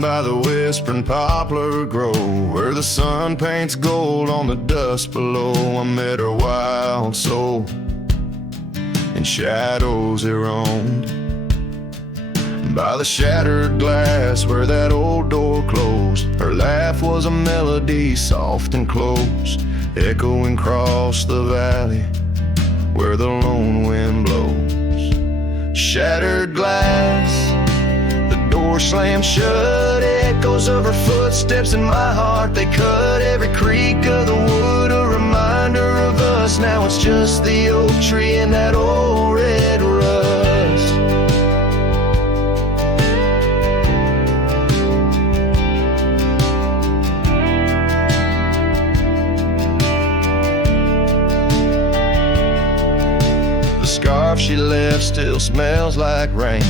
Down by the whispering poplar grove, where the sun paints gold on the dust below, I met her wild soul. In shadows it roamed. By the shattered glass where that old door closed, her laugh was a melody soft and close, echoing across the valley where the lone wind blows. Shattered glass, the door slammed shut, echoes of her footsteps in my heart, they cut every creak of the wood, a reminder of us. Now it's just the oak tree and that old red rust. Scarf she left still smells like rain,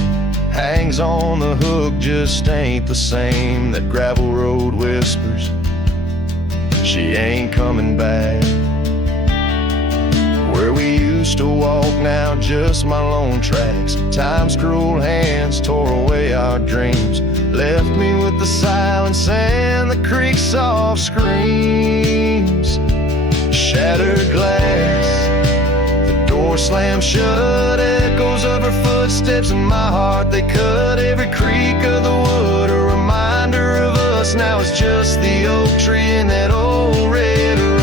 hangs on the hook, just ain't the same. That gravel road whispers she ain't coming back. Where we used to walk, now just my lone tracks. Time's cruel hands tore away our dreams, left me with the silence and the creek's soft screams. Shattered glass, door slammed shut, echoes of her footsteps in my heart, they cut every creak of the wood, a reminder of us. Now it's just the oak tree and that old red rust.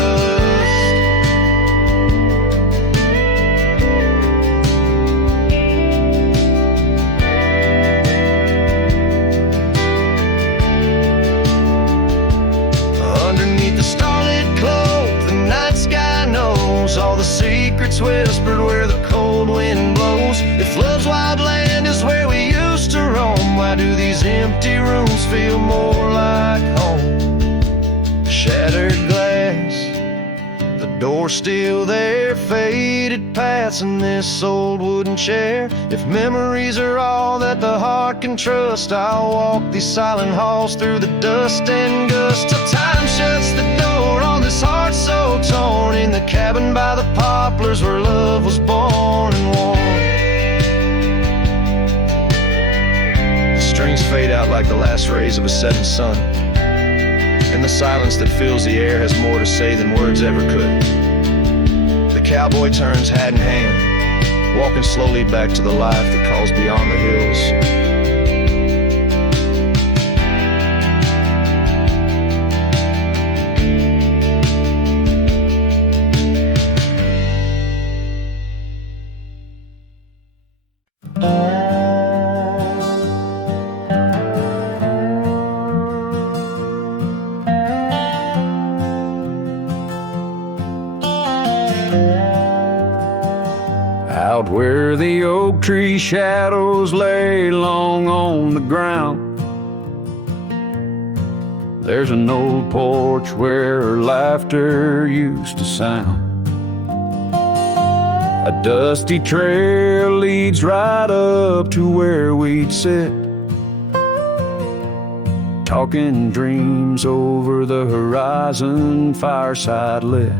Underneath the starlit cloak, the night sky knows all the secrets whispered where the cold wind blows. If love's wild land is where we used to roam, why do these empty rooms feel more like home? Shattered glass, the door still there, faded paths in this old wooden chair. If memories are all that the heart can trust, I'll walk these silent halls through the dust and gust till time shuts the door on this heart so torn, in the cabin by the poplars where love was born and worn. The strings fade out like the last rays of a setting sun, and the silence that fills the air has more to say than words ever could. The cowboy turns hat in hand, walking slowly back to the life that calls beyond the hills. Out where the oak tree shadows lay long on the ground, there's an old porch where her laughter used to sound. A dusty trail leads right up to where we'd sit, talking dreams over the horizon, fireside lit.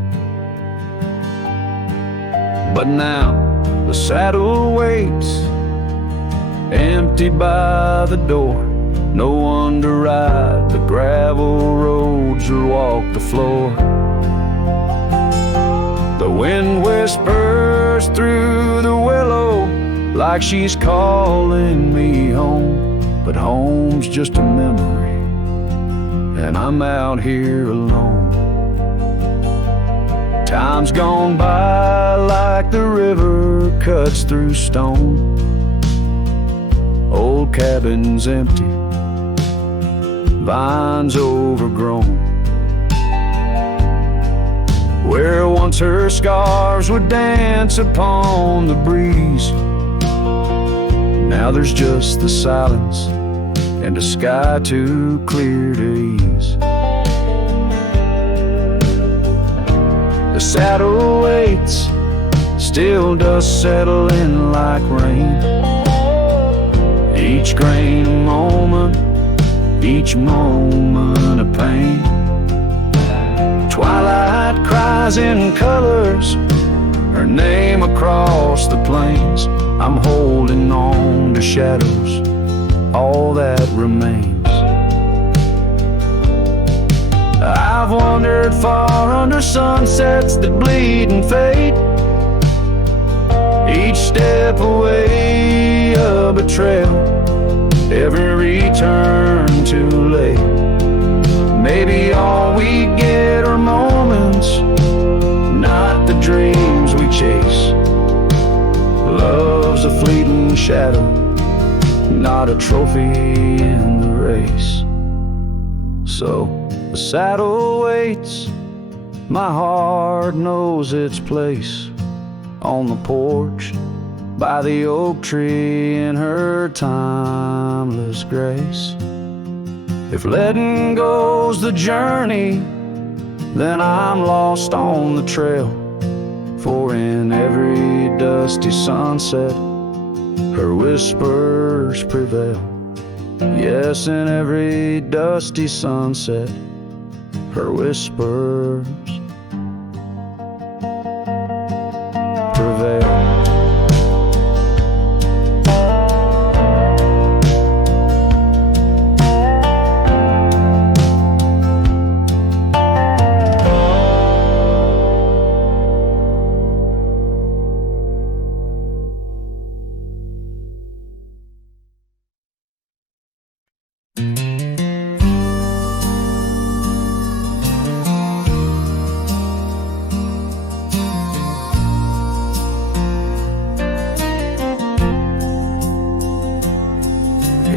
But now the saddle waits, empty by the door. No one to ride the gravel roads or walk the floor. The wind whispers through the willow like she's calling me home, but home's just a memory, and I'm out here alone. Time's gone by like the river cuts through stone. Old cabin's empty, vines overgrown. Where once her scarves would dance upon the breeze, now there's just the silence and a sky too clear to ease. The saddle waits, still dust settle in like rain. Each grain a moment, each moment a pain. Twilight cries in colors, her name across the plains. I'm holding on to shadows, all that remains. I've wandered far under sunsets that bleed and fade. Each step away a betrayal, every return too late. Maybe all we get are moments, not the dreams we chase. Love's a fleeting shadow, not a trophy in the race. So the saddle waits, my heart knows its place. On the porch, by the oak tree in her timeless grace. If letting go's the journey, then I'm lost on the trail. For in every dusty sunset, her whispers prevail. Yes, in every dusty sunset, her whispers prevail.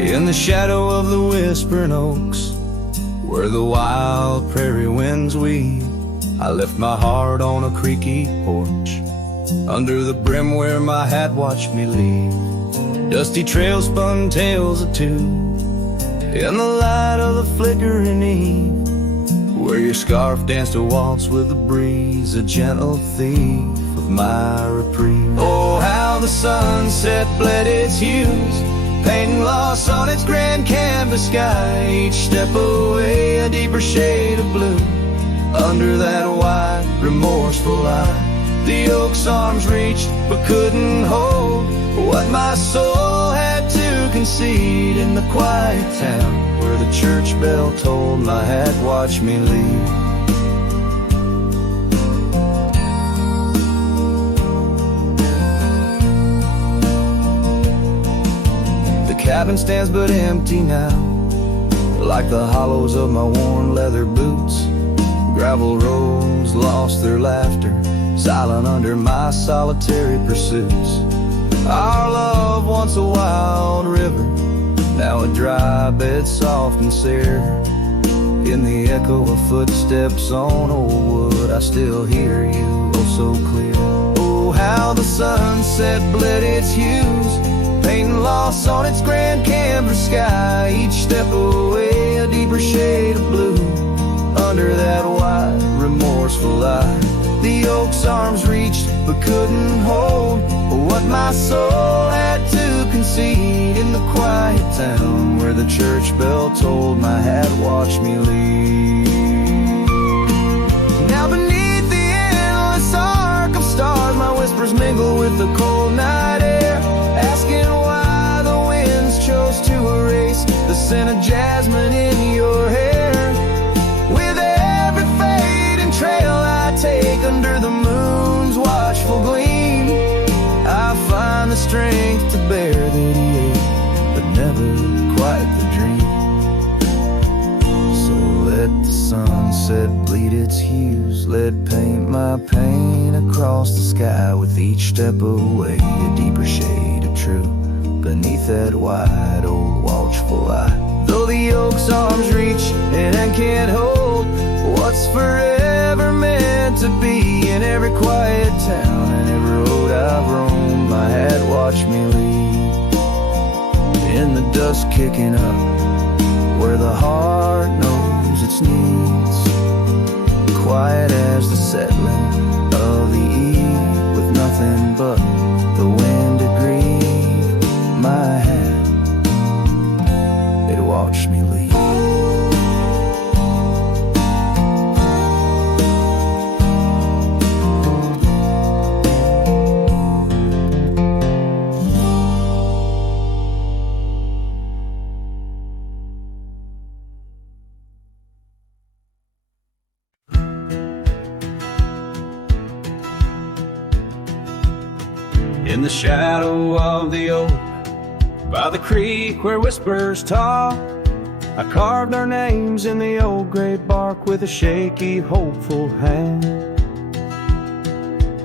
In the shadow of the whispering oaks, where the wild prairie winds weave, I left my heart on a creaky porch, under the brim where my hat watched me leave. Dusty trails spun tales of two, in the light of the flickering eve, where your scarf danced a waltz with the breeze, a gentle thief of my reprieve. Oh, how the sunset bled its hues, painting loss on its grand canvas sky. Each step away a deeper shade of blue, under that wide, remorseful eye. The oak's arms reached but couldn't hold what my soul had to concede. In the quiet town where the church bell tolled, my hat watched me leave. The cabin stands but empty now, like the hollows of my worn leather boots. Gravel roads lost their laughter, silent under my solitary pursuits. Our love, once a wild river, now a dry bed soft and sere. In the echo of footsteps on old wood, I still hear you oh so clear. Oh, how the sunset bled its hues, painting loss on its grand canvas sky. Each step away a deeper shade of blue, under that wide, remorseful eye. The oak's arms reached but couldn't hold what my soul had to concede. In the quiet town where the church bell tolled, my hat watched me leave. Now beneath the endless arc of stars, my whispers mingle with the cold night air, asking why the winds chose to erase the scent of jasmine in your hair. With every fading trail I take under the moon's watchful gleam, I find the strength to bear that ache, but never quite the dream. So let the sunset bleed its hues, let paint my pain across the sky. With each step away a deeper shade of true, beneath that wide old watchful eye. Though the oak's arms reach and can't hold what's forever meant to be, in every quiet town and every road I've roamed, my hat watched me leave. In the dust kicking up, where the heart knows its needs, quiet as the settling of the eve, with nothing but the wind to grieve, my hat, it watched me leave. In the shadow of the oak, by the creek where whispers talk, I carved our names in the old gray bark with a shaky, hopeful hand.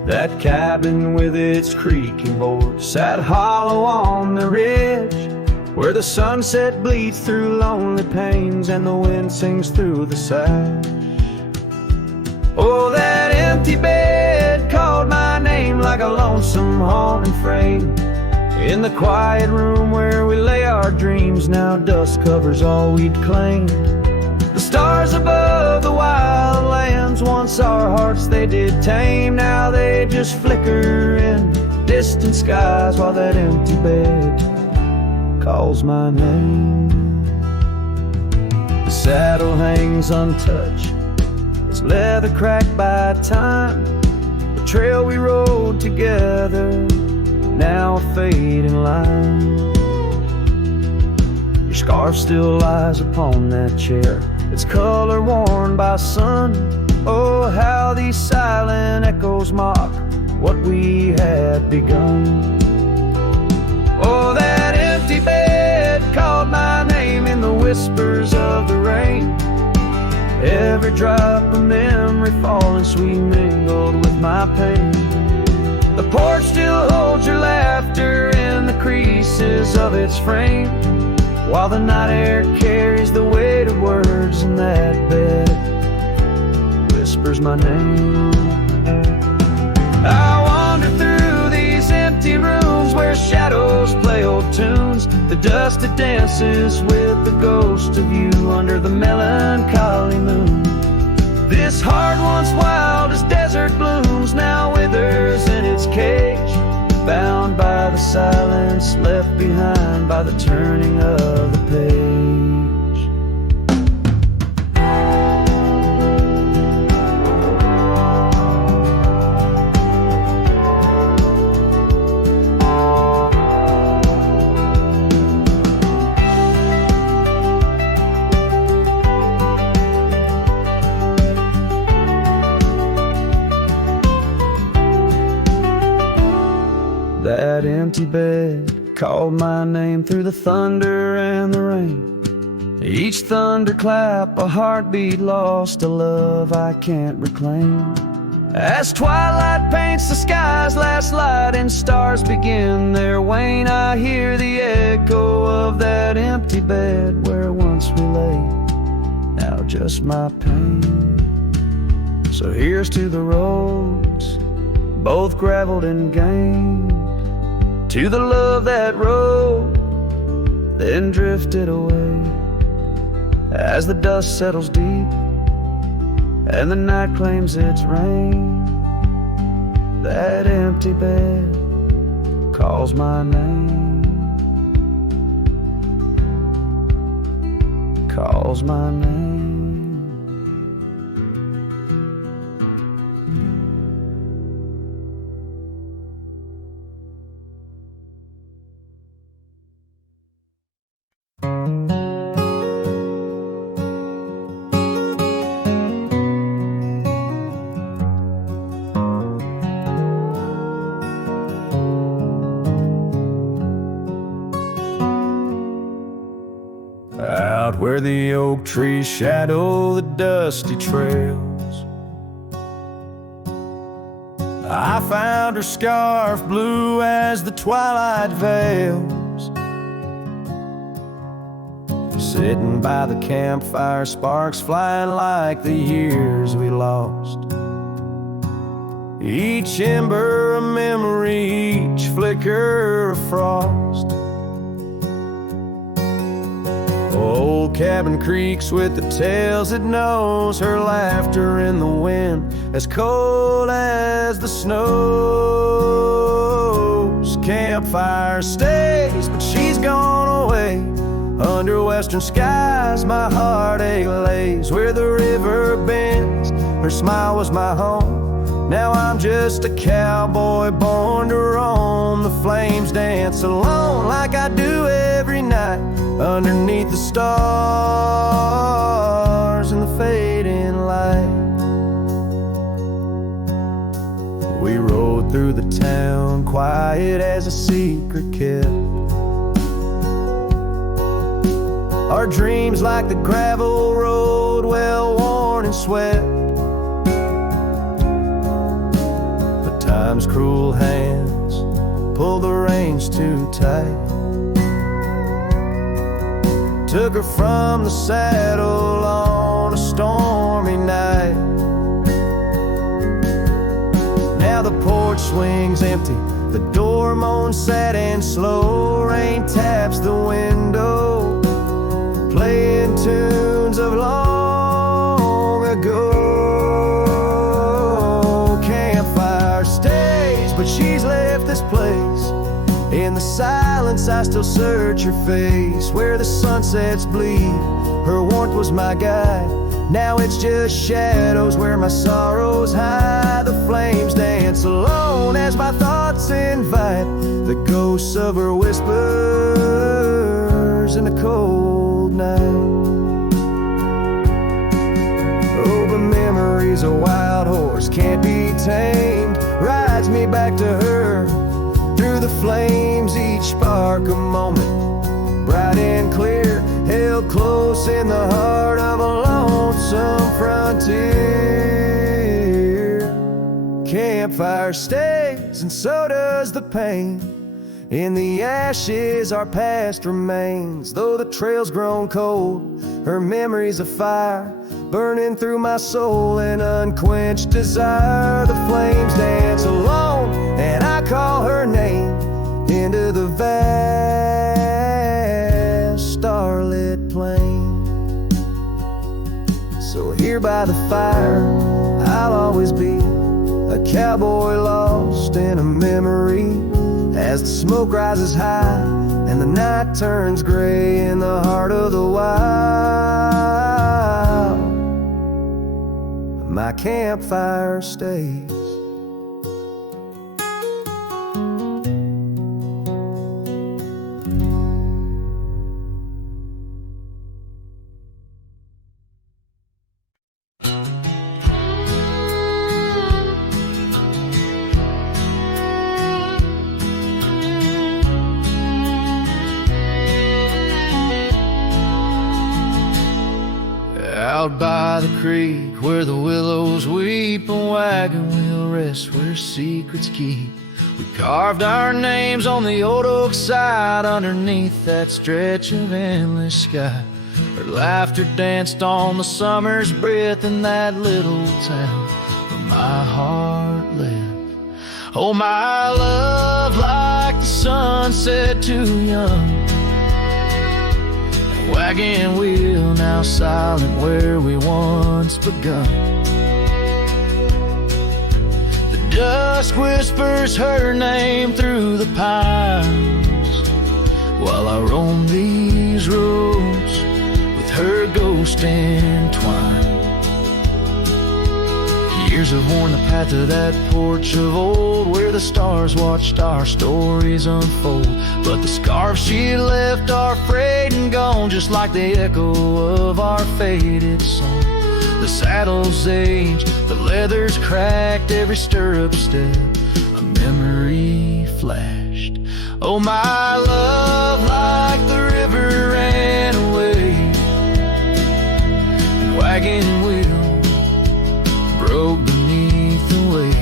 That cabin with its creaking board sat hollow on the ridge, where the sunset bleeds through lonely panes and the wind sings through the sash. Oh, that empty bed called my name like a lonesome haunting frame. In the quiet room where we lay our dreams, now dust covers all we'd claimed. The stars above the wild lands, once our hearts they did tame, now they just flicker in distant skies while that empty bed calls my name. The saddle hangs untouched, its leather cracked by time. The trail we rode together, now a fading line. Your scarf still lies upon that chair, its color worn by sun. Oh, how these silent echoes mock what we had begun. Oh, that empty bed called my name in the whispers of the rain. Every drop of memory falling sweet mingled with my pain. The porch still holds your laughter in the creases of its frame, while the night air carries the weight of words, and that bed whispers my name. I wander through these empty rooms where shadows play old tunes. The dust that dances with the ghost of you under the melancholy moon. This heart once wild as desert blooms now withers in its cage, bound by the silence left behind by the turning of the page. That empty bed called my name through the thunder and the rain. Each thunderclap a heartbeat lost, a love I can't reclaim. As twilight paints the sky's last light and stars begin their wane, I hear the echo of that empty bed where once we lay, now just my pain. So here's to the roads, both graveled and gained, to the love that rode, then drifted away. As the dust settles deep and the night claims its reign, that empty bed calls my name, calls my name. Out where the oak trees shadow the dusty trails, I found her scarf blue as the twilight veils. Sitting by the campfire, sparks flying like the years we lost. Each ember a memory, each flicker a frost. Old cabin creaks with the tales it knows, her laughter in the wind as cold as the snows. Campfire stays, but she's gone away. Under western skies my heartache lays, where the river bends, her smile was my home. Now I'm just a cowboy born to roam. The flames dance alone like I do every night, underneath the stars and the fading light. We rode through the town quiet as a secret kept. Our dreams like the gravel road, well worn and swept. But time's cruel hands pulled the reins too tight. Took her from the saddle on a stormy night. Now the porch swings empty, the door moans sad and slow. Rain taps the window, playing tunes of long ago. Campfire stays, but she's left this place. In the silence I still search her face. Where the sunsets bleed, her warmth was my guide. Now it's just shadows where my sorrows hide. The flames dance alone as my thoughts invite the ghosts of her whispers in the cold night. Oh, but memory's a wild horse, can't be tamed. Rides me back to her through the flames, each spark a moment, bright and clear, held close in the heart of a lonesome frontier. Campfire stays, and so does the pain. In the ashes our past remains. Though the trail's grown cold, her memory's a fire, burning through my soul in unquenched desire. The flames dance alone, and I call her name into the vast starlit plain. So here by the fire I'll always be, a cowboy lost in a memory. As the smoke rises high and the night turns gray in the heart of the wild, my campfire stays. Out by the creek where the willows weep, a wagon wheel rests where secrets keep. We carved our names on the old oak side underneath that stretch of endless sky. Her laughter danced on the summer's breath in that little town where my heart lived. Oh, my love, like the sunset too young. Wagon wheel now silent where we once begun. The dusk whispers her name through the pines, while I roam these roads with her ghost entwined. Years have worn the path to that porch of old, where the stars watched our stories unfold. But the scarves she left are frayed and gone, just like the echo of our faded song. The saddle's aged, the leather's cracked, every stirrup step a memory flashed. Oh, my love, like the river ran away, and wagon wheel broke beneath the weight.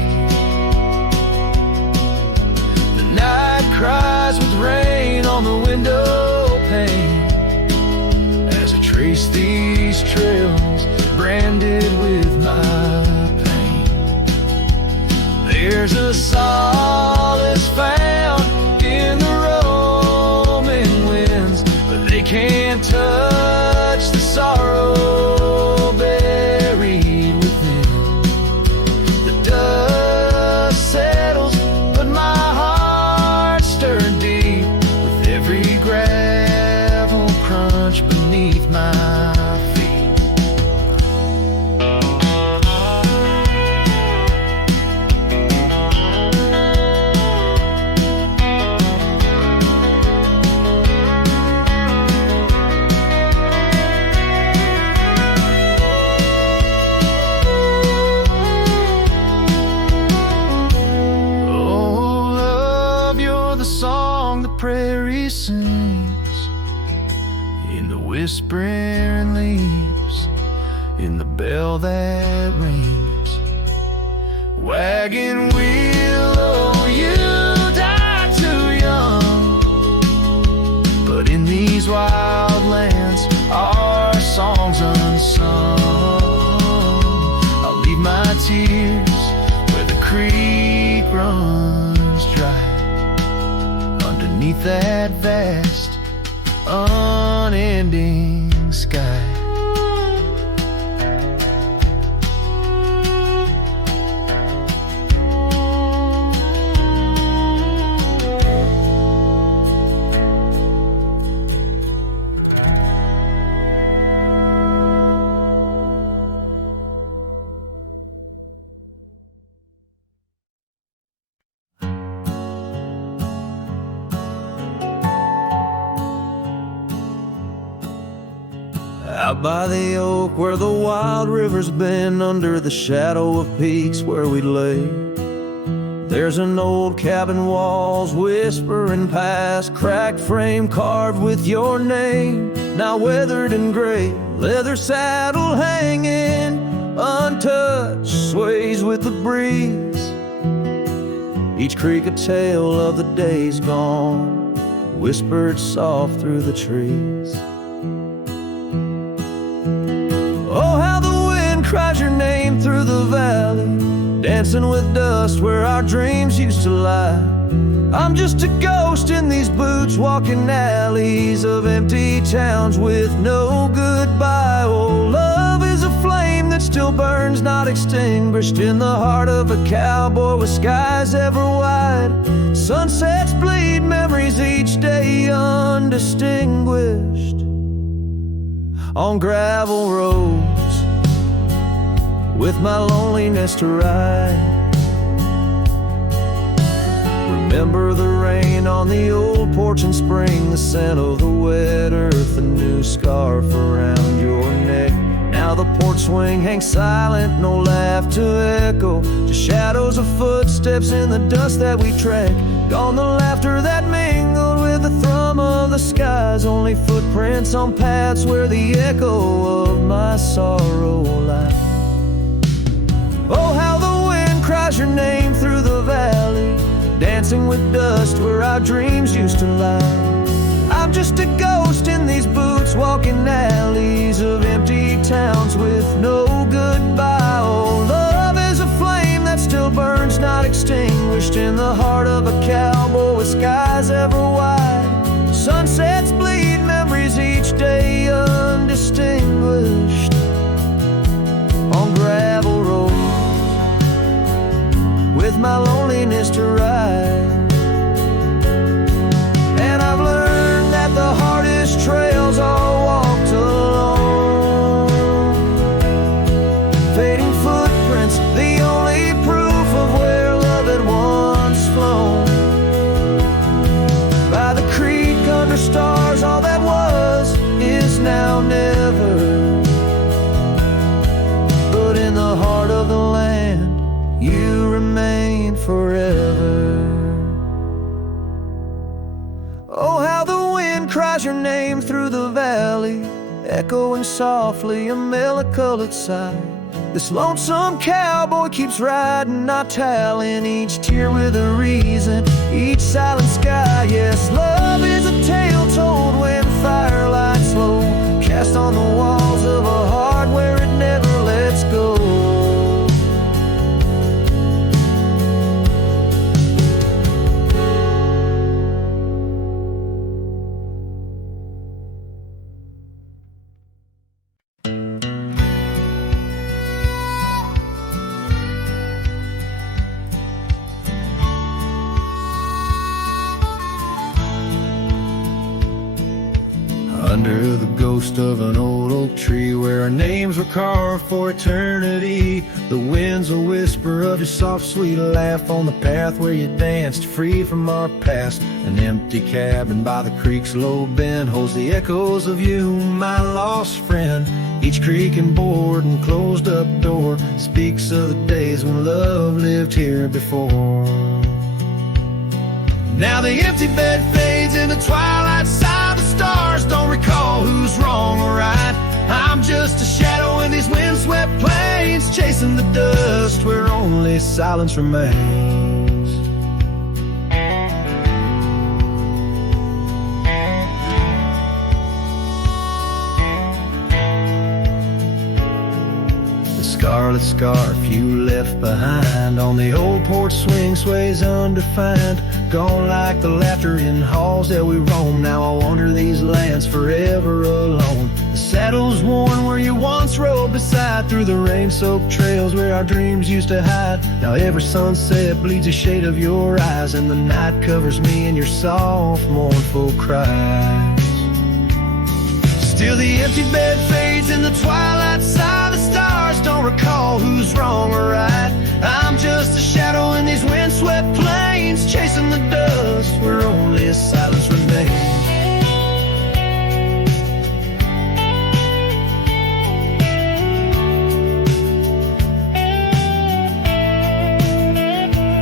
The night cries with rain on the window pane as I trace these trails branded with my pain. There's a solace found in the roaming winds, but they can't touch the sorrow buried within. The dust settles, but my heart stirred deep with every gravel crunch beneath my feet. smell that rains. Wagon wheel, oh, you died too young. But in these wild lands, our songs unsung. I'll leave my tears where the creek runs dry, underneath that vast, unending sky. Out by the oak where the wild rivers bend, under the shadow of peaks where we lay, there's an old cabin, walls whispering past, cracked frame carved with your name, now weathered and gray, leather saddle hanging untouched, sways with the breeze. Each creak a tale of the days gone, whispered soft through the trees. Oh, how the wind cries your name through the valley, dancing with dust where our dreams used to lie. I'm just a ghost in these boots, walking alleys of empty towns with no goodbye. Oh, love is a flame that still burns, not extinguished, in the heart of a cowboy with skies ever wide. Sunsets bleed memories each day undistinguished on gravel roads with my loneliness to ride. Remember the rain on the old porch in spring, the scent of the wet earth, a new scarf around your neck. Now the porch swing hangs silent, no laugh to echo, just shadows of footsteps in the dust that we tread. Gone the laughter that mingled with the thrum of the skies, only footprints on paths where the echo of my sorrow lies. Oh, how the wind cries your name through the valley, dancing with dust where our dreams used to lie. I'm just a ghost in these boots, walking alleys of empty towns with no goodbye. Oh, love is a flame that still burns, not extinguished, in the heart of a cowboy with skies ever wide. Sunsets bleed memories each day undistinguished on gravel roads with my loneliness to ride. And I've learned that the hardest trails are walked alone, fading footprints, the only proof of where love had once flown. By the creek under stars, all that was is now never, but in the heart of the land you remain forever. Oh, how the wind cries your name through the valley, echoing softly a mellow-colored sigh. This lonesome cowboy keeps riding, not tallying each tear with a reason, each silent sky. Yes, love is a tale told when firelights low, cast on the walls of a heart where it never lets go. Under the ghost of an old oak tree where our names were carved for eternity, the wind's a whisper of your soft sweet laugh on the path where you danced free from our past. An empty cabin by the creek's low bend holds the echoes of you, my lost friend. Each creak and board and closed up door speaks of the days when love lived here before. Now the empty bed fades in the twilight side, the stars don't recall who's wrong or right. I'm just a shadow in these windswept plains. chasing the dust where only silence remains. The scarlet scarf you left behind on the old porch swing sways undefined, gone like the laughter in halls that we roam. Now I wander these lands forever alone. The saddle's worn where you once rode beside, through the rain-soaked trails where our dreams used to hide. Now every sunset bleeds a shade of your eyes, and the night covers me in your soft, mournful cries. Still the empty bed fades in the twilight side. The stars don't recall who's wrong or right. I'm just a shadow in these windswept plains, chasing the dust where only silence remains.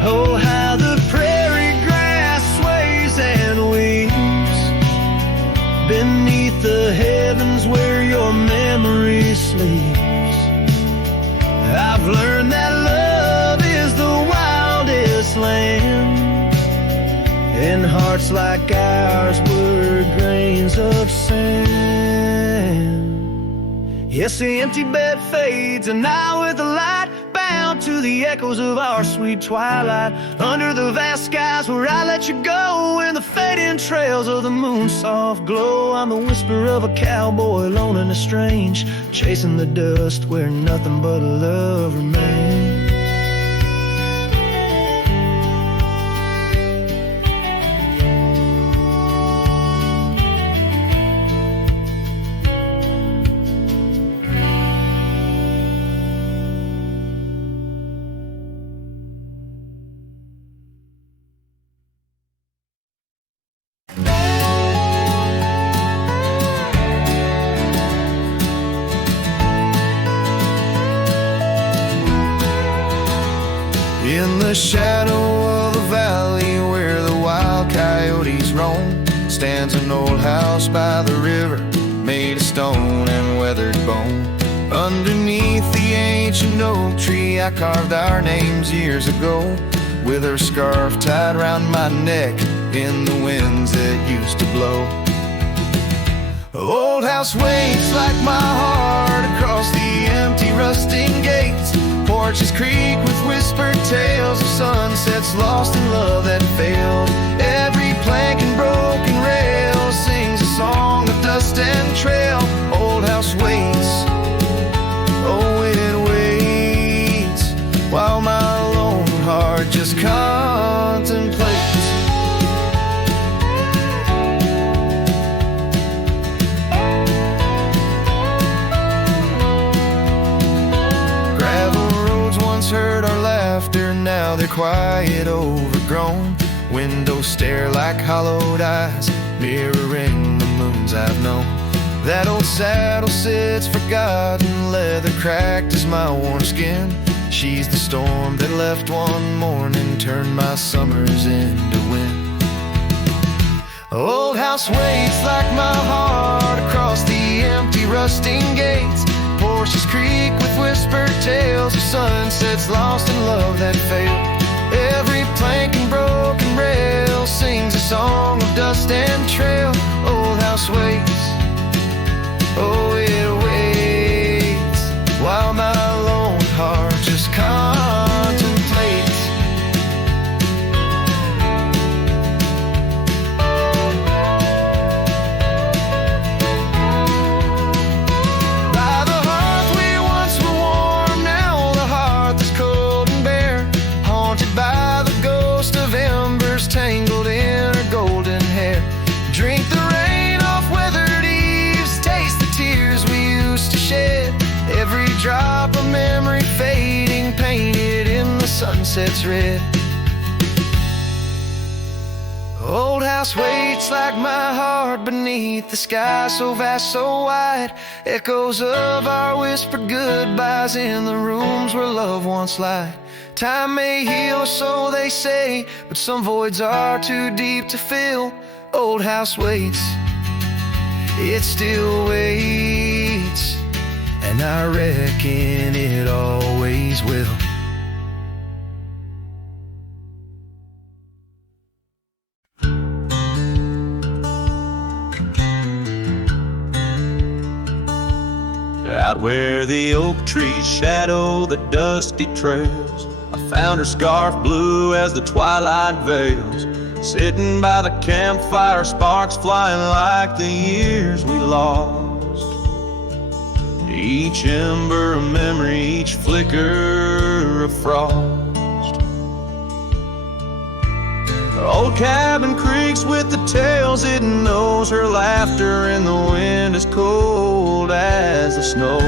Oh, how the prairie grass sways and weeps beneath the heavens where your memory sleeps. I've learned that love is the wildest land, and hearts like ours were grains of sand. Yes, the empty bed fades, and I with the light, bound to the echoes of our sweet twilight, under the vast skies where I let you go, in the fading trails of the moon's soft glow. I'm the whisper of a cowboy alone and estranged, chasing the dust where nothing but love remains. In the shadow of the valley where the wild coyotes roam, stands an old house by the river, made of stone and weathered bone. Underneath the ancient oak tree I carved our names years ago, with her scarf tied round my neck in the winds that used to blow. Old house waits like my heart across the empty rusting gates. Porches creak with whispered tales of sunsets lost in love that failed. Every plank and broken rail sings a song of dust and trail. Old house waits, oh it waits, while my lone heart just contemplates. Heard our laughter, now they're quiet, overgrown. Windows stare like hollowed eyes, mirroring the moons I've known. That old saddle sits forgotten, leather cracked as my worn skin. She's the storm that left one morning, turned my summers into wind. Old house waits like my heart across the empty rusting gates. Porches creak with whispered tales of sunsets lost in love that failed. Every plank and broken rail sings a song of dust and trail. Old house waits, oh it waits, while my lone heart just contemplates. Tangled in her golden hair, drink the rain off weathered eaves, taste the tears we used to shed. Every drop of memory fading, painted in the sunset's red. Old house waits like my heart beneath the sky so vast, so wide. Echoes of our whispered goodbyes in the rooms where love once lied. Time may heal, so they say, but some voids are too deep to fill. Old house waits, it still waits, and I reckon it always will. Out where the oak trees shadow the dusty trails, I found her scarf blue as the twilight veils. Sitting by the campfire, sparks flying like the years we lost. Each ember a memory, each flicker a frost. Her old cabin creaks with the tales it knows. Her laughter in the wind is cold as the snow.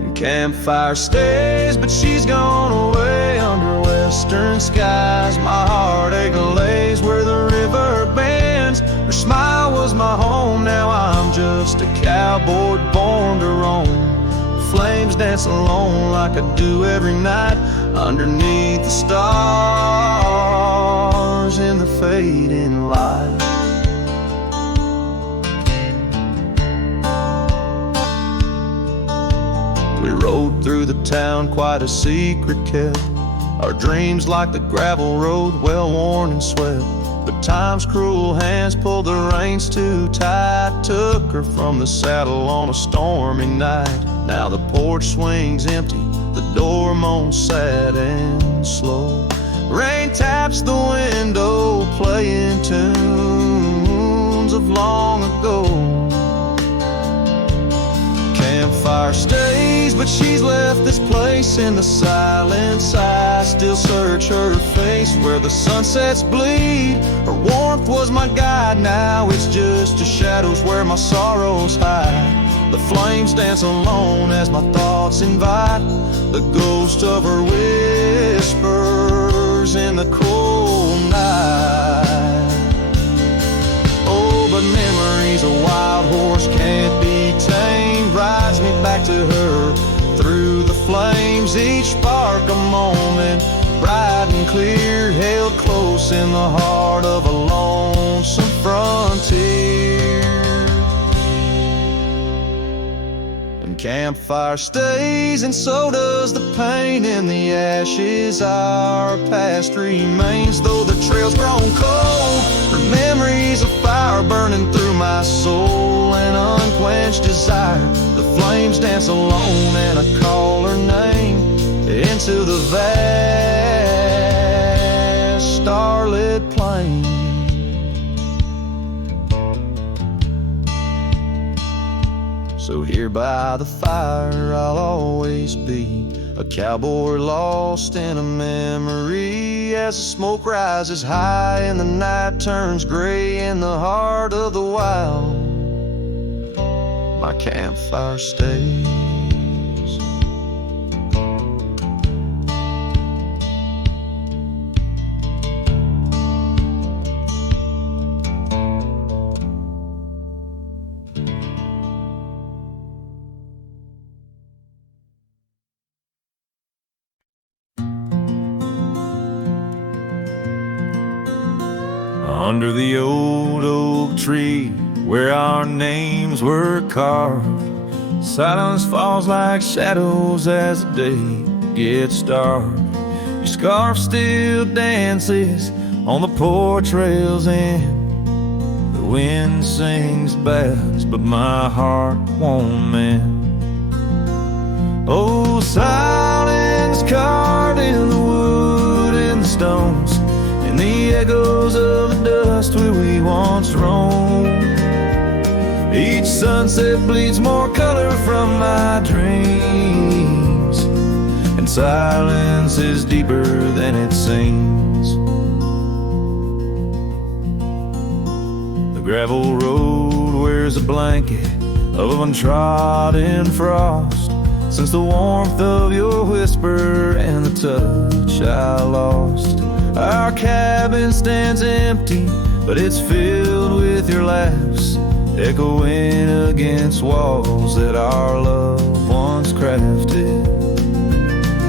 And campfire stays, but she's gone away under western skies. My heartache lays where the river bends. Her smile was my home, now I'm just a cowboy born to roam. Flames dance alone like I do every night, underneath the stars in the fading light. We rode through the town, quite a secret kept. Our dreams like the gravel road, well worn and swept. But time's cruel hands pulled the reins too tight, took her from the saddle on a stormy night. Now the porch swings empty, the door moans sad and slow. Rain taps the window, playing tunes of long ago. Campfire stays, but she's left this place in the silence. I still search her face where the sunsets bleed. Her warmth was my guide, now it's just the shadows where my sorrows hide. The flames dance alone as my thoughts invite the ghost of her whispers in the cold night. Oh, but memories, a wild horse can't be tamed, rides me back to her through the flames. Each spark a moment, bright and clear, held close in the heart of a lonesome frontier. Campfire stays, and so does the pain in the ashes. Our past remains, though the trail's grown cold. Her memories of fire burning through my soul, an unquenched desire. The flames dance alone, and I call her name into the vast starlit plain. So here by the fire I'll always be, a cowboy lost in a memory. As the smoke rises high and the night turns gray in the heart of the wild, my campfire stays. Under the old oak tree where our names were carved, silence falls like shadows as the day gets dark. Your scarf still dances on the porch rails and the wind sings bass, but my heart won't mend. Oh, silence carved in the wood and the stones, and the echoes of the dust where we once roamed. Each sunset bleeds more color from my dreams, and silence is deeper than it seems. The gravel road wears a blanket of untrodden frost, since the warmth of your whisper and the touch I lost. Our cabin stands empty, but it's filled with your laughs, echoing against walls that our love once crafted.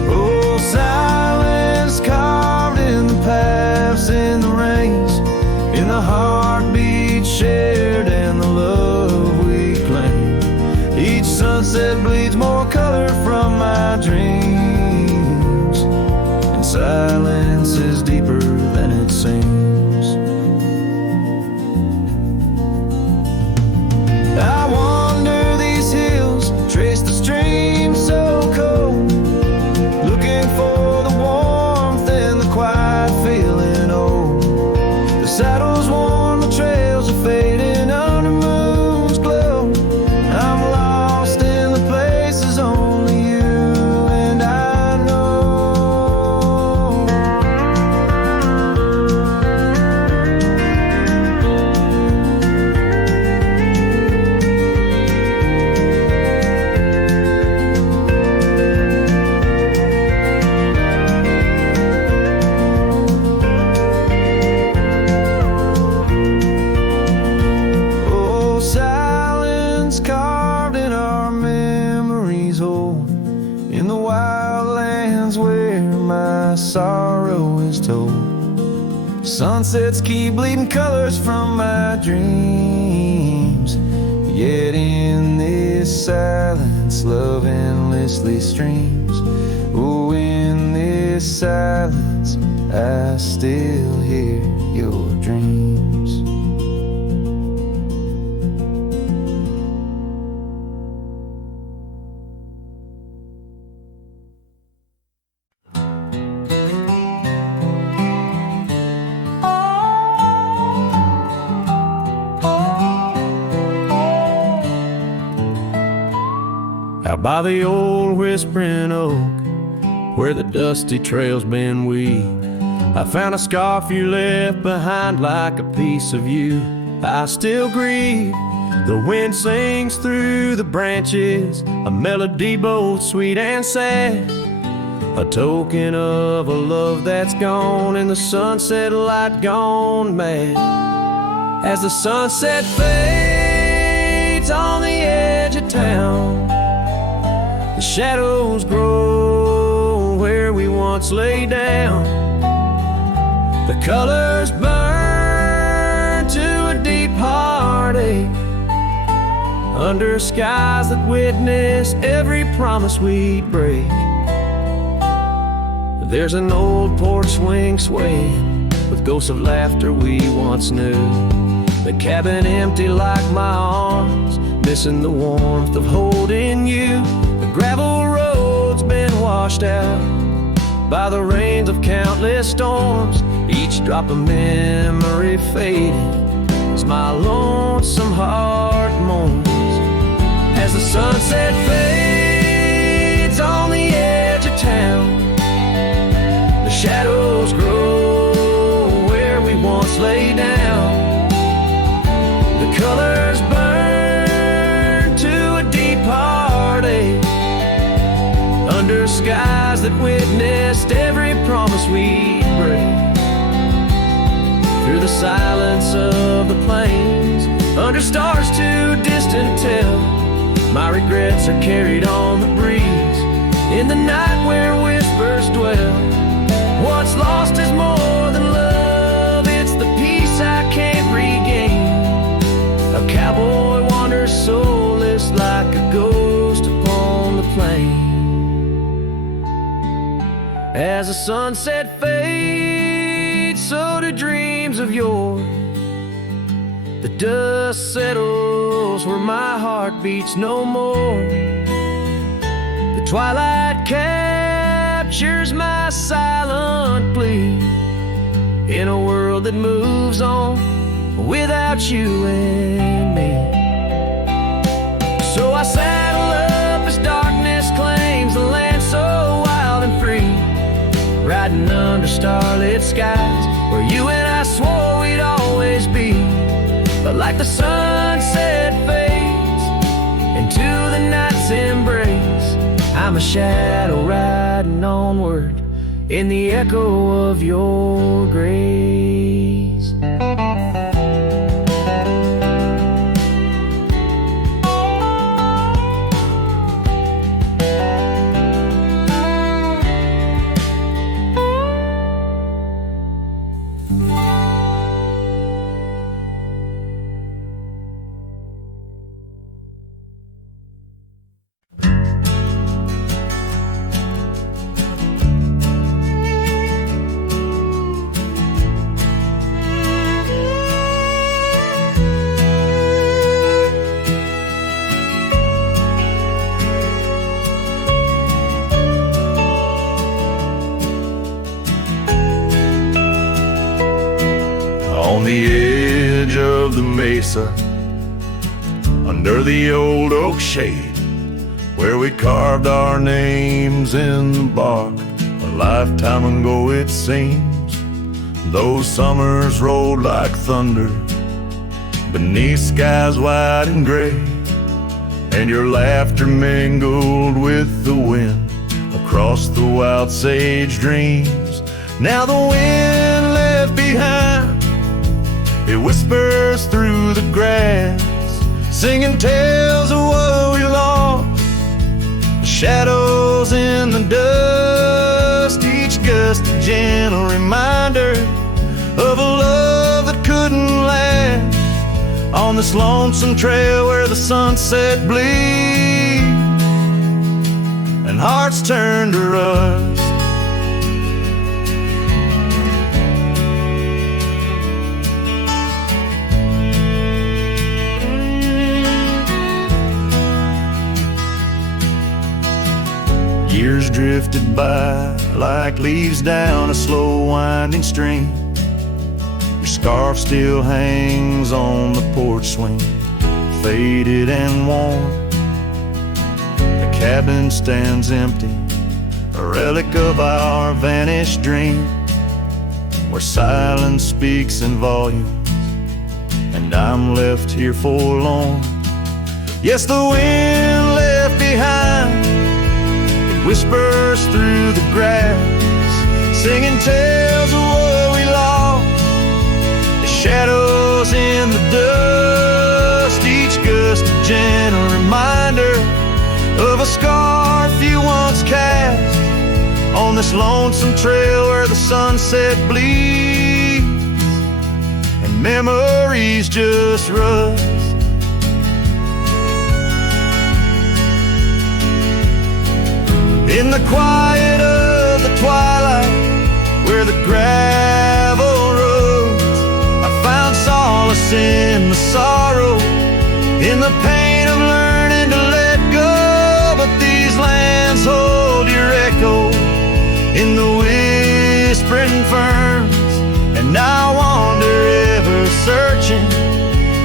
Oh, silence carved in the paths, in the rains, in the heartbeat shared and the love we claim. sunset bleeds more color from my dreams, and silence is deeper than it seems. I wander these hills, trace the stream so cold, looking for the warmth and the quiet feeling old. The saddle's worn, the trails are fading under moon's glow. I'm lost in the places only you and I know. Oh, silence carved in our memories old, in the wild lands where my sorrow is told. Sunsets keep bleeding colors from my dreams, yet in this silence love endlessly streams. Oh, in this silence I still hear your dreams. Out by the old whispering oak, where the dusty trails been weaved, I found a scarf you left behind like a piece of you. I still grieve. The wind sings through the branches, a melody both sweet and sad, a token of a love that's gone and the sunset light gone mad. As the sunset fades on the edge of town, the shadows grow where we once lay down. The colors burn to a deep heartache under skies that witness every promise we'd break. There's an old porch swing swaying with ghosts of laughter we once knew. The cabin empty like my arms, missing the warmth of holding you. The gravel road's been washed out by the rains of countless storms, each drop of memory fading as my lonesome heart mourns. As the sunset fades on the edge of town, the shadows grow where we once lay down. The colors burn to a deep heartache under skies that witnessed every promise we break. Through the silence of the plains, under stars too distant to tell, my regrets are carried on the breeze in the night where whispers dwell. What's lost is more than love, it's the peace I can't regain. A cowboy wanders soulless like a ghost upon the plain. As the sunset fades, so do dreams of yore. The dust settles where my heart beats no more. The twilight captures my silent plea in a world that moves on without you and me. So I saddle up as darkness claims the land so wild and free, riding under starlit skies where you and I swore we'd always be. But like the sunset fades into the night's embrace, I'm a shadow riding onward in the echo of your grace. mesa, under the old oak shade, where we carved our names in the bark. A lifetime ago it seems, those summers rolled like thunder beneath skies white and gray, and your laughter mingled with the wind across the wild sage dreams. Now the wind left behind, it whispers through the grass, singing tales of what we lost, the shadows in the dust, each gust a gentle reminder of a love that couldn't last, on this lonesome trail where the sunset bleeds and hearts turn to rust. Years drifted by like leaves down a slow winding stream. Your scarf still hangs on the porch swing, faded and worn. The cabin stands empty, a relic of our vanished dream, where silence speaks in volumes, and I'm left here forlorn. Yes, the wind left behind, it whispers through the grass, singing tales of what we lost, the shadows in the dust, each gust a gentle reminder of a scarf you once cast, on this lonesome trail where the sunset bleeds and memories just rust. In the quiet of the twilight, where the gravel roads, I found solace in the sorrow, in the pain of learning to let go. But these lands hold your echo in the whispering ferns, and I wander ever searching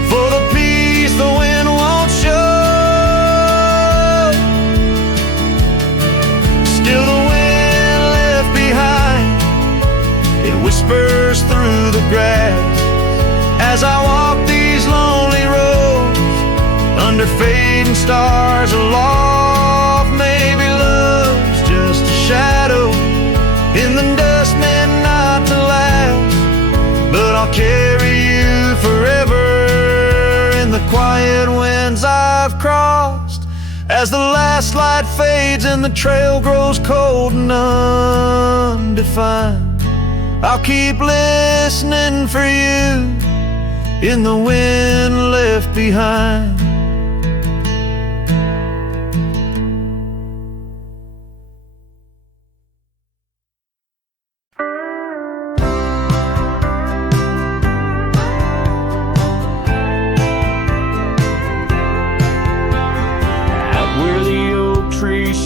for the peace the wind won't show. Still the wind left behind, it whispers through the grass, as I walk these lonely roads, under fading stars aloft. Maybe love's just a shadow in the dust meant not to last, but I'll carry you forever in the quiet winds I've crossed. As the last light fades and the trail grows cold and undefined, I'll keep listening for you in the wind left behind.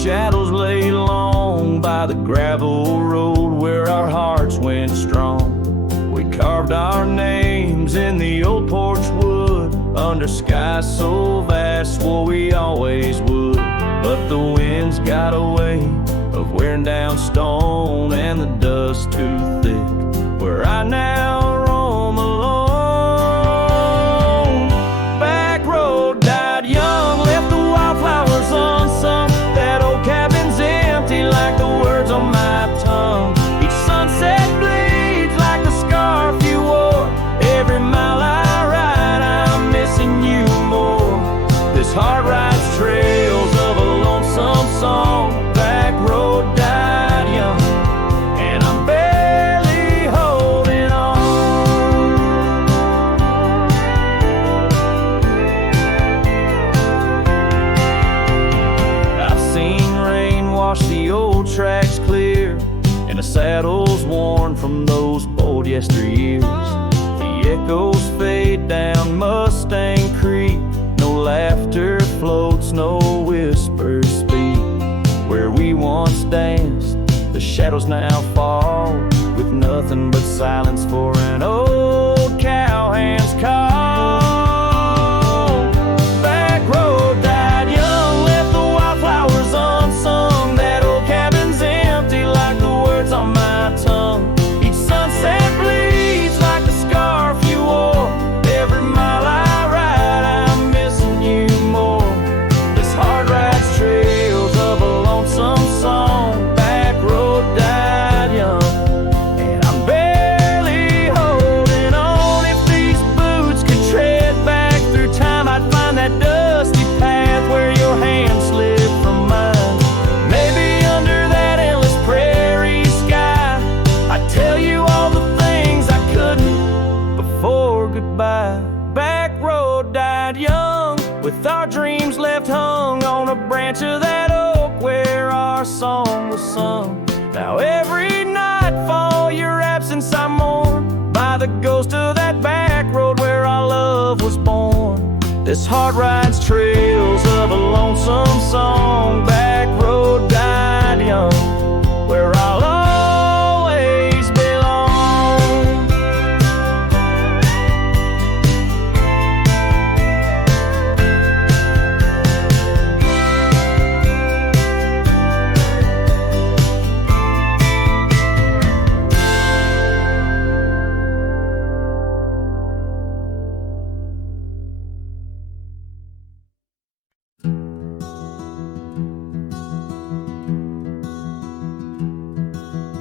Shadows lay long by the gravel road where our hearts went strong. We carved our names in the old porch wood, under skies so vast, swore we always would. But the winds got a way of wearing down stone, and the dust too thick, where I now roam alone. Back road died young, left the wildflowers unsung. Cabin's empty like the words on my tongue. Each sunset bleeds like the scarf you wore. Every mile I ride, I'm missing you more. This heart rides trails of a lonesome song. Back road died young, and I'm barely holding on. I've seen wash the old tracks clear, and the saddles worn from those bold yesteryears. The echoes fade down Mustang Creek, no laughter floats, no whispers speak. Where we once danced, the shadows now fall, with nothing but silence for an old cowhand's call. our song was sung. Now every nightfall your absence I mourn, by the ghost of that back road where our love was born. This heart rides trails of a lonesome song, back road died young, where I'll always belong.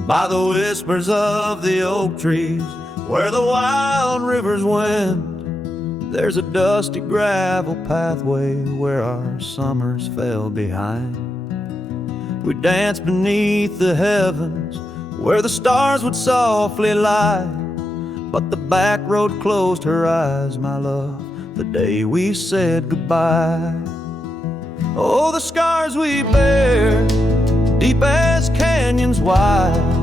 By the whispers of the oak trees, where the wild rivers wend, there's a dusty gravel pathway where our summers fell behind. We danced beneath the heavens where the stars would softly lie, but the back road closed her eyes, my love, the day we said goodbye. Oh, the scars we bear, deep as canyons wide,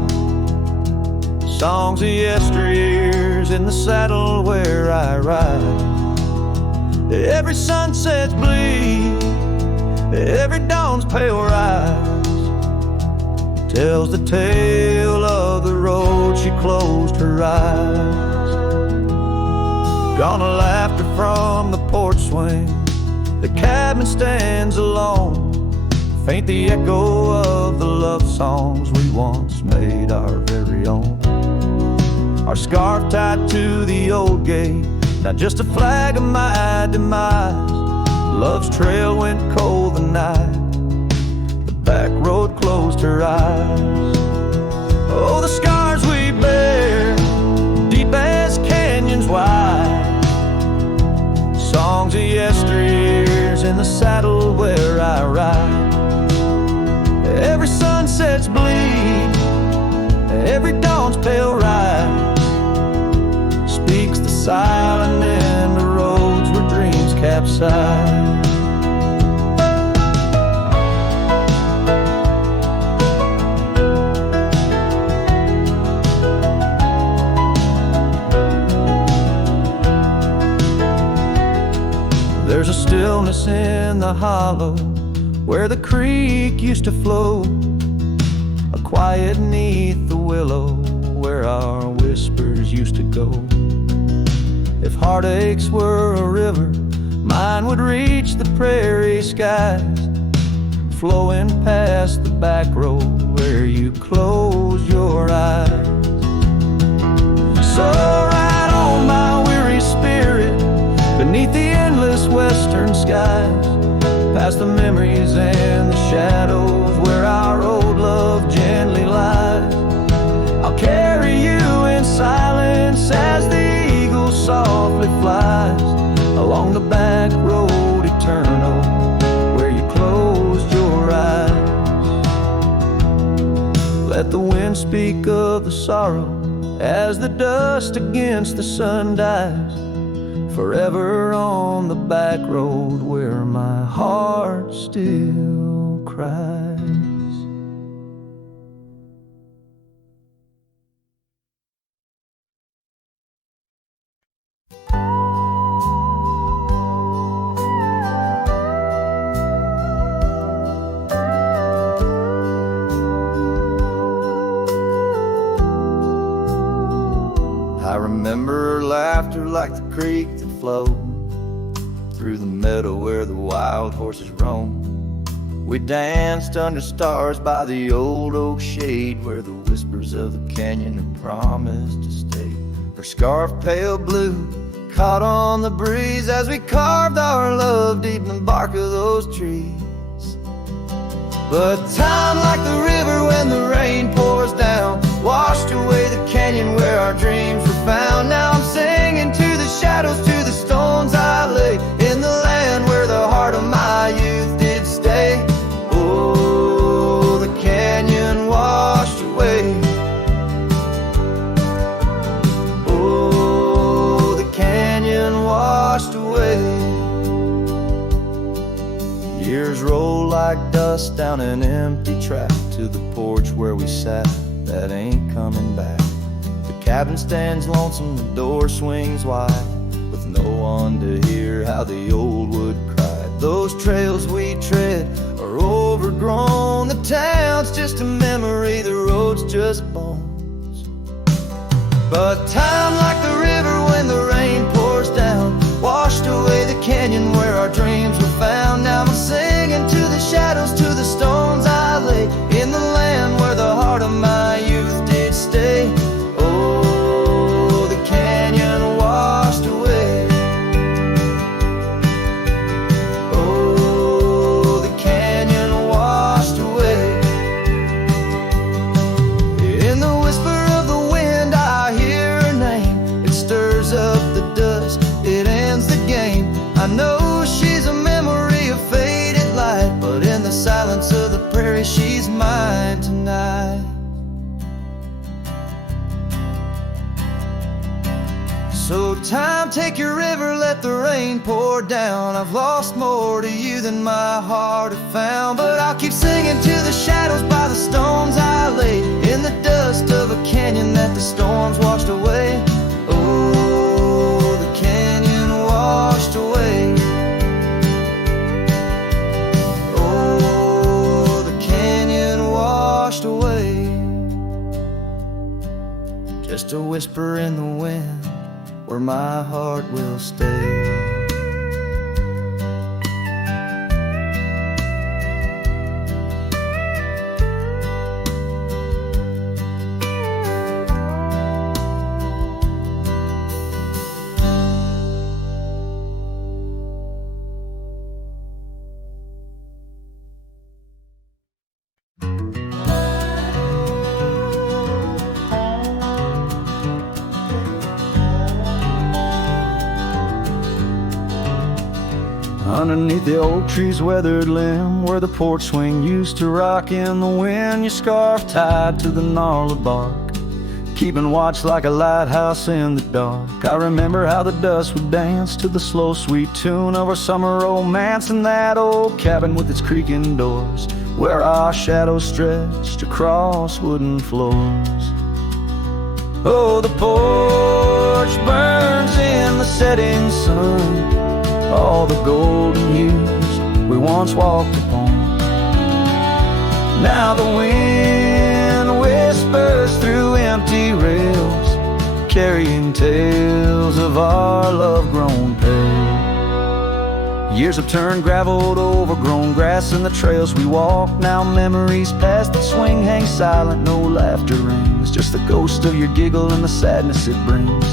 songs of yesteryears in the saddle where I ride. Every sunset's bleed, every dawn's pale rise, tells the tale of the road she closed her eyes. Gone a laughter from the porch swing, the cabin stands alone, faint the echo of the love songs we once made our very own. Our scarf tied to the old gate, not just a flag of my demise. Love's trail went cold the night the back road closed her eyes. Oh, the scars we bear, deep as canyons wide, songs of yesteryears in the saddle where I ride. Every sunset's bleed, every dawn's pale rise, speaks the silent in the roads where dreams capsize. There's a stillness in the hollow where the creek used to flow, a quiet neath the willow where our whispers used to go. If heartaches were a river, mine would reach the prairie skies, flowing past the back road where you close your eyes. So ride on my weary spirit beneath the endless western skies, past the memories and the shadows where our old love gently lies. I'll carry you in silence as the eagle softly flies along the back road eternal where you closed your eyes. Let the wind speak of the sorrow as the dust against the sun dies, forever on the back road where my heart still cries. I remember her laughter like the creek that flowed through the meadow where the wild horses roam. We danced under stars by the old oak shade where the whispers of the canyon had promised to stay. Her scarf pale blue caught on the breeze as we carved our love deep in the bark of those trees. But time, like the river when the rain pours down, washed away the canyon where our dreams were found. Now I'm singing to the shadows, to the stones I lay in the land where the heart of my youth did stay. Oh, the canyon washed away. Oh, the canyon washed away. Years roll like dust dust down an empty track to the porch where we sat that ain't coming back. The cabin stands lonesome, the door swings wide, with no one to hear how the old wood cried. Those trails we tread are overgrown, the town's just a memory, the road's just bones. But time, like the river when the rain pours down, washed away the canyon where our dreams were found. Now I'm singing to the shadows, to the stones I lay in the land where the heart of my youth did stay. Oh, the canyon washed away. Oh, the canyon washed away. In the whisper of the wind I hear her name. It stirs up the dust, it ends the game. I know she's a memory of faded light, but in the silence of the prairie she's mine tonight. So time, take your river, let the rain pour down. I've lost more to you than my heart had found, but I'll keep singing to the shadows by the stones I laid in the dust of a canyon that the storms washed away. Oh, the canyon washed away. Oh, the canyon washed away. Just a whisper in the wind where my heart will stay. Underneath the oak tree's weathered limb, where the porch swing used to rock in the wind, your scarf tied to the gnarled bark, keeping watch like a lighthouse in the dark. I remember how the dust would dance to the slow sweet tune of our summer romance in that old cabin with its creaking doors, where our shadows stretched across wooden floors. Oh, the porch burns in the setting sun, all the golden years we once walked upon. Now the wind whispers through empty rails, carrying tales of our love-grown pale. Years have turned gravel to overgrown grass in the trails we walk. Now memories past the swing hang silent, no laughter rings, just the ghost of your giggle and the sadness it brings.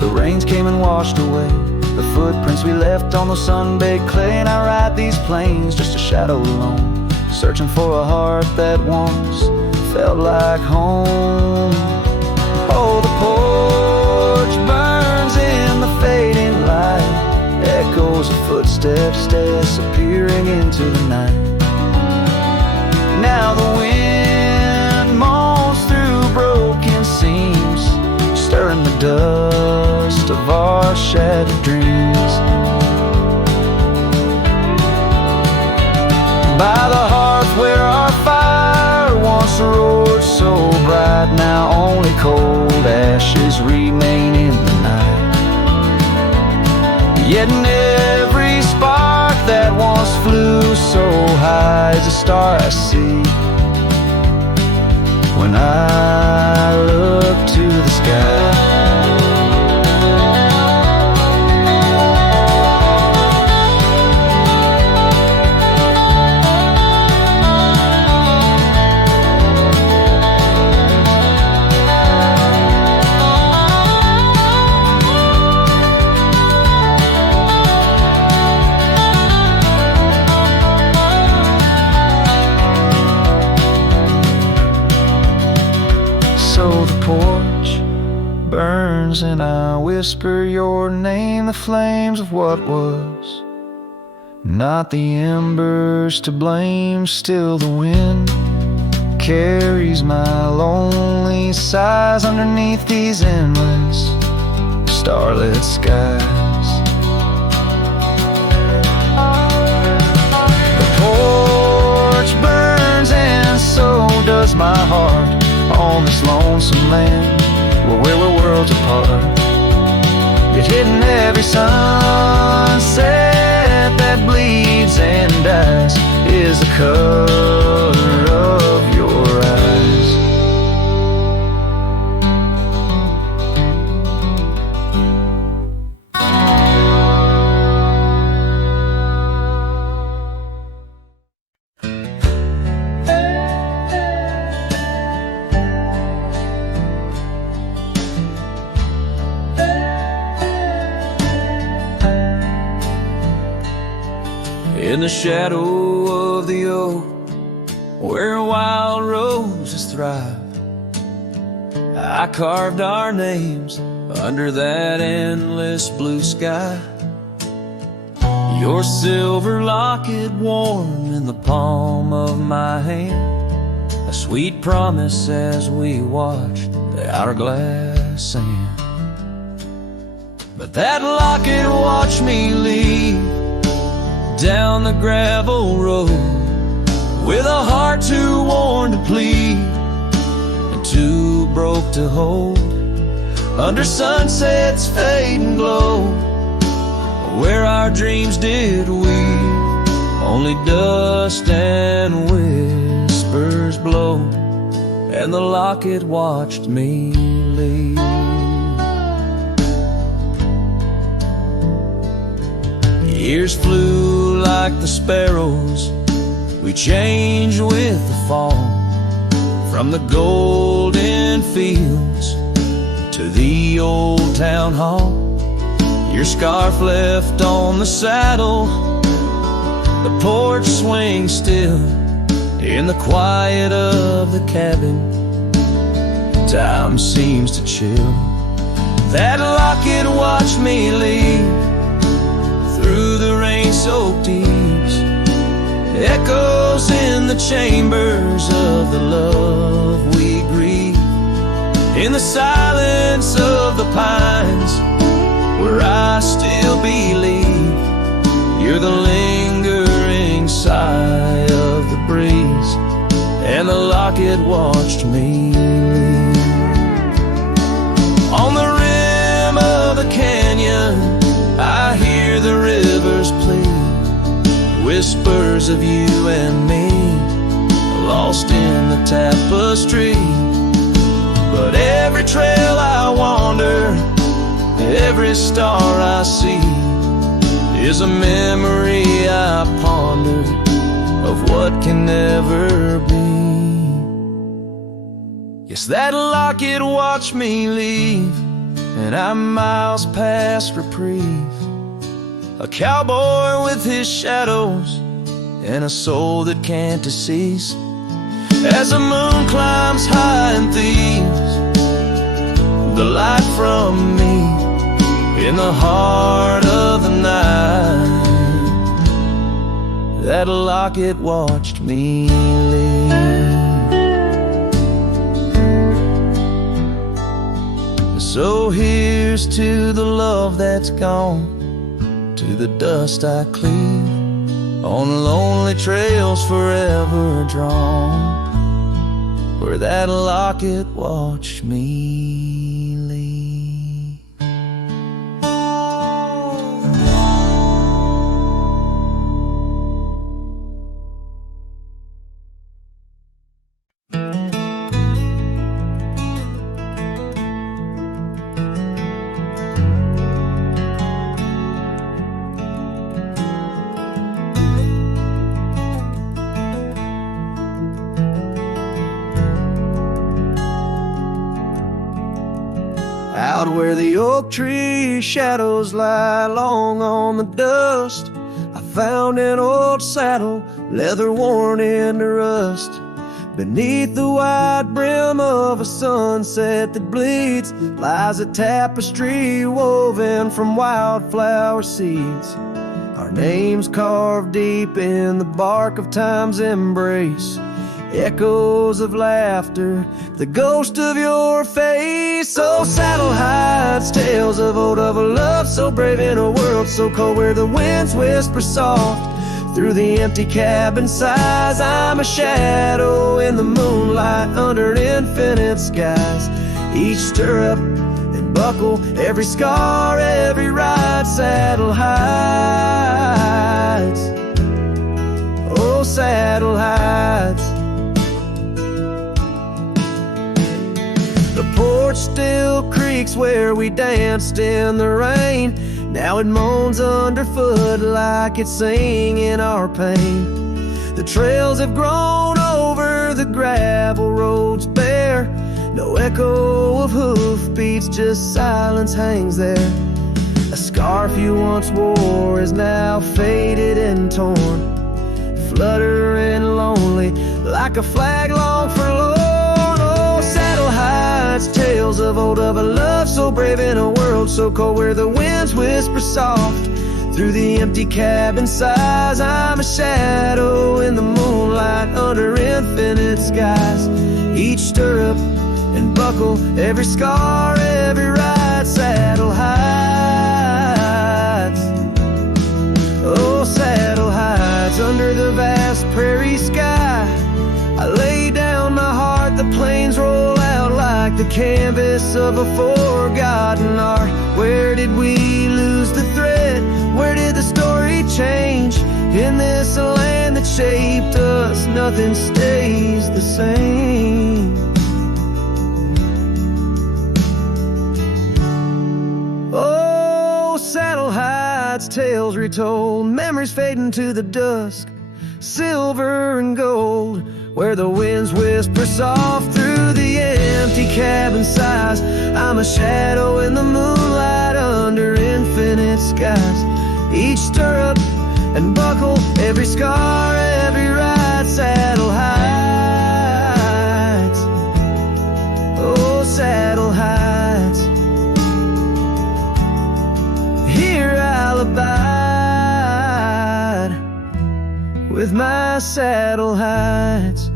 The rains came and washed away the footprints we left on the sun-baked clay, and I ride these plains just a shadow alone, searching for a heart that once felt like home. Oh, the porch burns in the fading light, echoes of footsteps disappearing into the night. Now the wind moans through broken seams, stirring the dust of our shattered dreams. By the hearth where our fire once roared so bright, now only cold ashes remain in the night. Yet in every spark that once flew so high is a star I see when I look to the sky. Burns and I whisper your name, the flames of what was, not the embers to blame. Still the wind carries my lonely sighs underneath these endless starlit skies. The porch my heart on this lonesome land where we're worlds apart. Yet hidden every sunset that bleeds and dies is the color of your eyes. In the shadow of the oak, where wild roses thrive, I carved our names under that endless blue sky. Your silver locket warm in the palm of my hand, a sweet promise as we watched the hourglass sand. But that locket watched me leave down the gravel road, with a heart too worn to plead and too broke to hold, under sunset's fading glow, where our dreams did weave, only dust and whispers blow, and the locket watched me leave. Years flew like the sparrows, we changed with the fall, from the golden fields to the old town hall. Your scarf left on the saddle, the porch swings still, in the quiet of the cabin, time seems to chill. That locket watched me leave through the rain-soaked eaves, echoes in the chambers of the love we grieve, in the silence of the pines, where I still believe you're the lingering sigh of the breeze, and the locket watched me leave. On the rim of the canyon, I hear the rivers plead, whispers of you and me, lost in the tapestry. But every trail I wander, every star I see, is a memory I ponder of what can never be. Yes, that locket watched me leave, and I'm miles past reprieve, a cowboy with his shadows and a soul that can't decease. As the moon climbs high and thieves the light from me, in the heart of the night, that locket watched me leave. So here's to the love that's gone, to the dust I cleave, on lonely trails forever drawn, where that locket watched me leave. Out where the oak tree shadows lie long on the dust, I found an old saddle, leather worn into rust. Beneath the wide brim of a sunset that bleeds lies a tapestry woven from wildflower seeds. Our names carved deep in the bark of time's embrace, echoes of laughter, the ghost of your face. Oh, saddle hides tales of old, of a love so brave in a world so cold, where the winds whisper soft through the empty cabin sighs. I'm a shadow in the moonlight under infinite skies. Each stirrup and buckle, every scar, every ride, saddle hides. Oh, saddle hides. The porch still creaks where we danced in the rain. Now it moans underfoot like it's singing our pain. The trails have grown over the gravel roads bare. No echo of hoofbeats, just silence hangs there. A scarf you once wore is now faded and torn, fluttering lonely like a flag long forlorn. Oh, saddle hides tales of old, of a love so brave in a world so cold, where the winds whisper soft through the empty cabin sighs. I'm a shadow in the moonlight under infinite skies. Each stirrup and buckle, every scar, every ride, saddle hides. Oh, saddle hides under the vast prairie sky. I lay down my heart, the plains roll out like the canvas of a forgotten art. Where did we lose the thread? Where did the story change? In this land that shaped us, nothing stays the same. Oh, saddle hides, tales retold, memories fading to the dusk, silver and gold, where the winds whisper soft through the empty cabin sighs. I'm a shadow in the moonlight under infinite skies. Each stirrup and buckle, every scar, every ride, saddle hides. Oh, saddle hides. Here I'll abide with my saddle hides.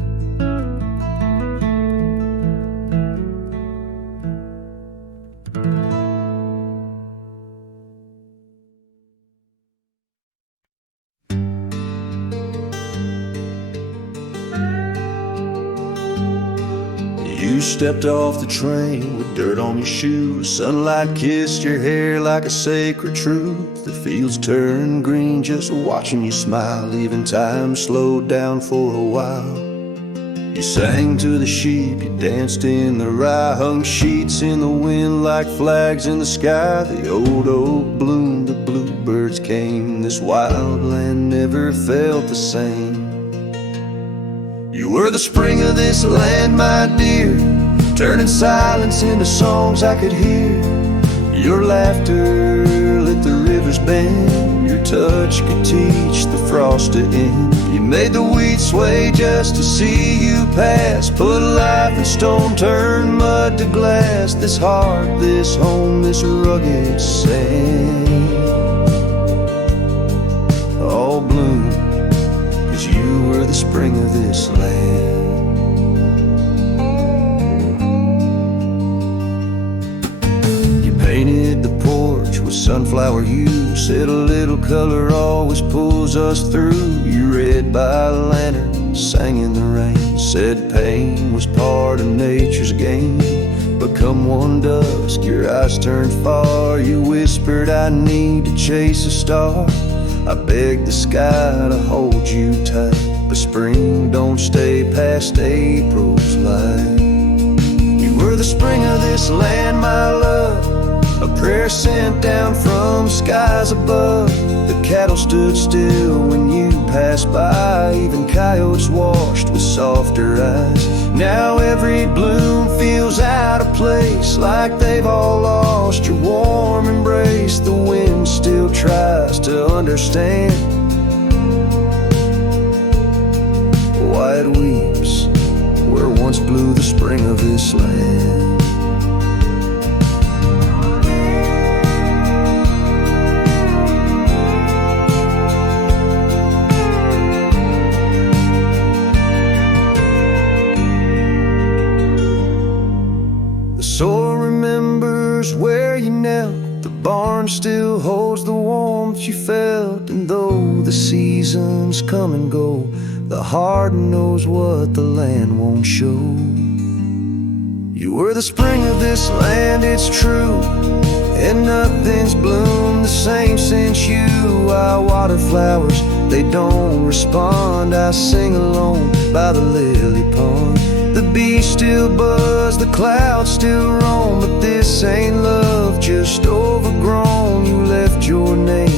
You stepped off the train with dirt on your shoes. Sunlight kissed your hair like a sacred truth. The fields turned green just watching you smile. Even time slowed down for a while. You sang to the sheep, you danced in the rye, hung sheets in the wind like flags in the sky. The old oak bloomed, the bluebirds came. This wild land never felt the same. You were the spring of this land, my dear, turning silence into songs I could hear. Your laughter lit the river's bend. Your touch could teach the frost to end. You made the weeds sway just to see you pass. Put life in stone, turn mud to glass. This heart, this home, this rugged sand, all bloom, 'cause you were the spring of this land. You painted the porch with sunflower hue, said a little color always pulls us through. You read by lantern, sang in the rain, said pain was part of nature's game. But come one dusk, your eyes turned far. You whispered, I need to chase a star. I begged the sky to hold you tight, but spring don't stay past April's light. You were the spring of this land, my love, a prayer sent down from skies above. The cattle stood still when you passed by, even coyotes watched with softer eyes. Now every bloom feels out of place, like they've all lost your warm embrace. The wind still tries to understand why it weeps where once blew the spring of this land. The soil remembers where you knelt, the barn still holds the warmth you felt, and though the seasons come and go, the heart knows what the land won't show. You were the spring of this land, it's true, and nothing's bloomed the same since you. I water flowers, they don't respond. I sing alone by the lily pond. The bees still buzz, the clouds still roam, but this ain't love, just overgrown. You left your name